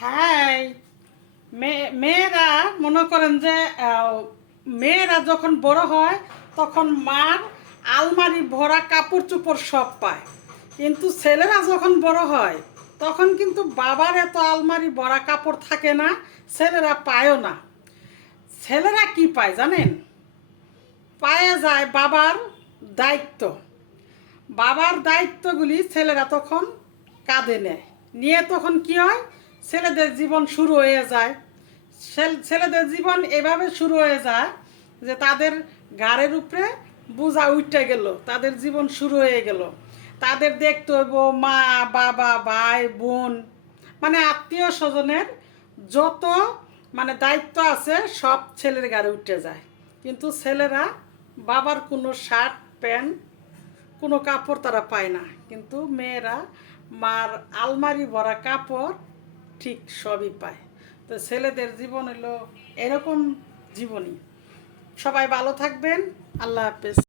হ্যাঁ, মেয়েরা মনে করেন যে মেয়েরা যখন বড় হয় তখন মার আলমারি ভরা কাপড় চোপড় সব পায়, কিন্তু ছেলেরা যখন বড় হয় তখন কিন্তু বাবার এত আলমারি ভরা কাপড় থাকে না, ছেলেরা পায়ও না। ছেলেরা কি পায় জানেন? পায়ে যায় বাবার দায়িত্ব। বাবার দায়িত্বগুলি ছেলেরা তখন কাঁধে নেয়, নিয়ে তখন কি হয়, ছেলেদের জীবন শুরু হয়ে যায়। ছেলেদের জীবন এভাবে শুরু হয়ে যায় যে তাদের ঘাড়ের উপরে বোঝা উঠে গেল, তাদের জীবন শুরু হয়ে গেল। তাদের দেখতে হইব মা, বাবা, ভাই, বোন, মানে আত্মীয় স্বজনের যত দায়িত্ব আছে সব ছেলের ঘাড়ে উঠে যায়। কিন্তু ছেলেরা বাবার কোনো শার্ট প্যান্ট, কোনো কাপড় তারা পায় না, কিন্তু মেয়েরা মার আলমারি ভরা কাপড় ঠিক সবই পায়। তো ছেলেদের জীবন হলো এরকম জীবনই। সবাই ভালো থাকবেন। আল্লাহ হাফেজ।